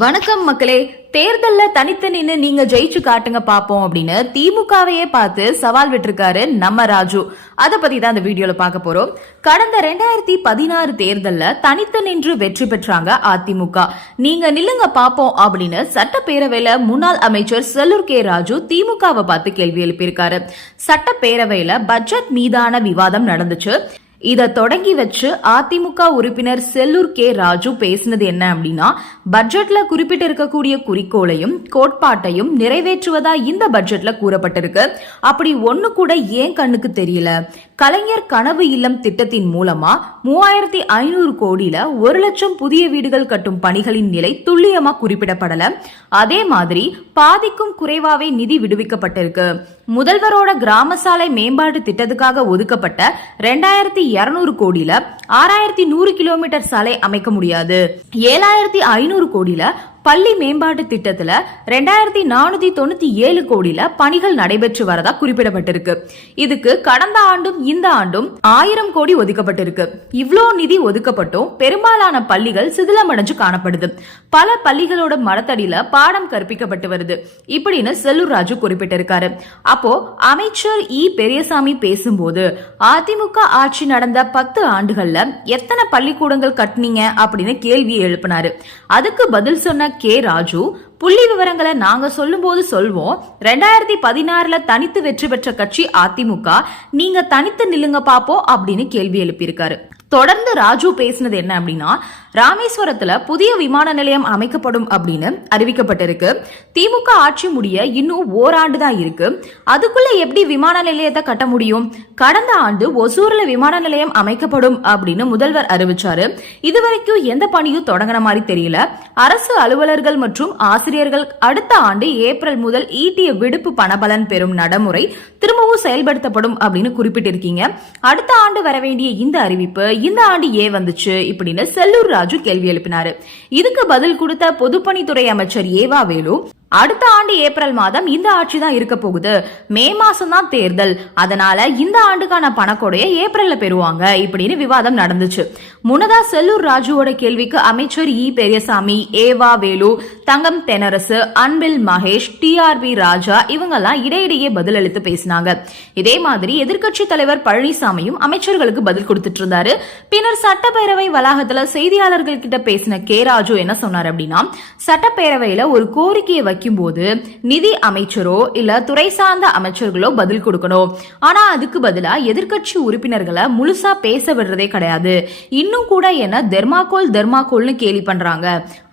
வணக்கம் மக்களே தேர்தல்ல தனித்து நின்னு நீங்க ஜெயிச்சு காட்டுங்க பாப்போம் அப்படின்னு திமுகவையே பார்த்து சவால் விட்டுருக்காரு நம்ம ராஜு. அதை பத்தி தான் இந்த வீடியோல பார்க்க போறோம். கடந்த ரெண்டாயிரத்தி பதினாறு தேர்தல்ல தனித்து நின்று வெற்றி பெற்றாங்க அதிமுக. நீங்க நில்லுங்க பாப்போம் அப்படின்னு சட்டப்பேரவையில முன்னாள் அமைச்சர் செல்லூர் கே ராஜு திமுகவை பார்த்து கேள்வி எழுப்பியிருக்காரு. சட்டப்பேரவையில பட்ஜெட் மீதான விவாதம் நடந்துச்சு. இதை தொடங்கி வச்சு அதிமுக உறுப்பினர் செல்லூர் கே ராஜு பேசினது என்ன அப்படின்னா பட்ஜெட்ல குறிப்பிட்டு இருக்கக்கூடிய குறிக்கோளையும் கோட்பாட்டையும் நிறைவேற்றுவதா இந்த பட்ஜெட்ல கூறப்பட்டிருக்கு. அப்படி ஒண்ணு கூட ஏன் கண்ணுக்கு தெரியல? கலைஞர் கனவு இல்லம் திட்டத்தின் மூலமா மூவாயிரத்தி ஐநூறு கோடியில ஒரு லட்சம் புதிய வீடுகள் கட்டும் பணிகளின் நிலை துல்லியமா குறிப்பிடப்படல. அதே மாதிரி பாதிக்கும் குறைவாவே நிதி விடுவிக்கப்பட்டிருக்கு. முதல்வரோட கிராம சாலை மேம்பாட்டு திட்டத்துக்காக ஒதுக்கப்பட்ட ரெண்டாயிரத்தி இருநூறு கோடியில ஆறாயிரத்தி நூறு கிலோமீட்டர் சாலை அமைக்க முடியாது. ஏழாயிரத்தி ஐநூறு கோடியில பள்ளி மேம்பாட்டு திட்டத்துல ரெண்டாயிரத்தி நானூத்தி தொண்ணூத்தி ஏழு கோடியில பணிகள் நடைபெற்று வரதா குறிப்பிடப்பட்டிருக்கு. இதுக்கு கடந்த ஆண்டும் இந்த ஆண்டும் ஆயிரம் கோடி ஒதுக்கப்பட்டிருக்கு. இவ்வளோ நிதி ஒதுக்கப்பட்டும் பெரும்பாலான பள்ளிகள் சிதிலமடைஞ்சு காணப்படுது. பல பள்ளிகளோட மரத்தடியில பாடம் கற்பிக்கப்பட்டு வருது. இப்படின்னு செல்லூர் ராஜு குறிப்பிட்டிருக்காரு. அப்போ அமைச்சர் இ. பெரியசாமி பேசும்போது அதிமுக ஆட்சி நடந்த பத்து ஆண்டுகள்ல எத்தனை பள்ளிக்கூடங்கள் கட்டுனீங்க? அப்படின்னு கேள்வி எழுப்பினாரு. அதுக்கு பதில் சொன்ன கே ராஜு புள்ளி விவரங்களை நாங்க சொல்லும்போது சொல்வோம். ரெண்டாயிரத்தி பதினாறுல தனித்து வெற்றி பெற்ற கட்சி அதிமுக நீங்க தனித்து நில்லுங்க பாப்போம் அப்படின்னு கேள்வி எழுப்பியிருக்காரு. தொடர்ந்து ராஜு பேசினது என்ன அப்படின்னா ராமேஸ்வரத்துல புதிய விமான நிலையம் அமைக்கப்படும் அப்படின்னு அறிவிக்கப்பட்டிருக்கு. திமுக ஆட்சி முடிய இன்னும் ஓராண்டு தான் இருக்கு. அதுக்குள்ள எப்படி விமான நிலையத்தை கட்ட முடியும்? கடந்த ஆண்டு ஒசூர்ல விமான நிலையம் அமைக்கப்படும் அப்படின்னு முதல்வர் அறிவிச்சாரு. இதுவரைக்கும் எந்த பணியும் தொடங்கின மாதிரி தெரியல. அரசு அலுவலர்கள் மற்றும் ஆசிரியர்கள் அடுத்த ஆண்டு ஏப்ரல் முதல் ஈட்டிய விடுப்பு பணபலன் பெறும் நடைமுறை திரும்பவும் செயல்படுத்தப்படும் அப்படின்னு குறிப்பிட்டிருக்கீங்க. அடுத்த ஆண்டு வர வேண்டிய இந்த அறிவிப்பு இந்த ஆண்டு ஏன் வந்துச்சு இப்படின்னு செல்லூர் ராஜு கேள்வி எழுப்பினாரு. இதுக்கு பதில் கொடுத்த பொதுப்பணித்துறை அமைச்சர் ஏவா வேலு அடுத்த ஆண்டு ஏப்ரல் மாதம் இந்த ஆட்சி தான் இருக்க போகுது. மே மாசம் தான் தேர்தல். அதனால இந்த ஆண்டுக்கான பணக்கொடையை ஏப்ரல்ல பெறுவாங்க இப்படின்னு விவாதம் நடந்துச்சு. முன்னதா செல்லூர் ராஜுவோட கேள்விக்கு அமைச்சர் இ. பெரியசாமி ஏவா Velu Thangam Thennarasu Anbil Mahesh T. R. B. Raja இவங்கெல்லாம் இடையிடையே பதிலளித்து பேசினாங்க. இதே மாதிரி எதிர்க்கட்சி தலைவர் பழனிசாமியும் அமைச்சர்களுக்கு பதில் கொடுத்துட்டு இருந்தாரு பின்னர் சட்டப்பேரவை வளாகத்துல செய்தியாளர்கள் கிட்ட பேசின கே. ராஜு என்ன சொன்னார் அப்படின்னா சட்டப்பேரவையில ஒரு கோரிக்கையை வைக்கும்போது நிதி அமைச்சரோ இல்ல துறை சார்ந்த அமைச்சர்களோ பதில் கொடுக்கணும். ஆனா அதுக்கு பதிலா எதிர்கட்சி உறுப்பினர்களை முழுசா பேச விடுறதே கிடையாது. இன்னும் கூட என்ன தெர்மாக்கோல் தெர்மாக்கோல்னு கேலி பண்றாங்க.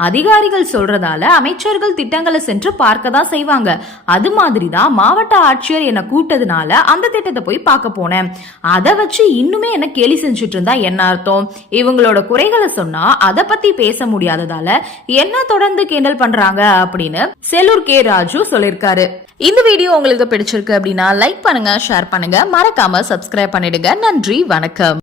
அதிகாரிகள் சொல்றதால அமைச்சர்கள் திட்டங்களை சென்று பார்க்க தான் செய்வாங்க. அது மாதிரி தான் மாவட்ட ஆட்சியர் என்ன கூட்டதுனால அந்த திட்டத்தை போய் பார்க்க போனேன். அதை வச்சு இன்னுமே என்ன கேலி செஞ்சுட்டு இருந்தா என்ன அர்த்தம்? இவங்களோட குறைகளை சொன்னா அதை பத்தி பேச முடியாததால என்ன தொடர்ந்து கிண்டல் பண்றாங்க அப்படின்னு செல்லூர் கே ராஜு சொல்லிருக்காரு. இந்த வீடியோ உங்களுக்கு பிடிச்சிருக்கு அப்படின்னா லைக் பண்ணுங்க ஷேர் பண்ணுங்க. மறக்காம சப்ஸ்கிரைப் பண்ணிடுங்க. நன்றி வணக்கம்.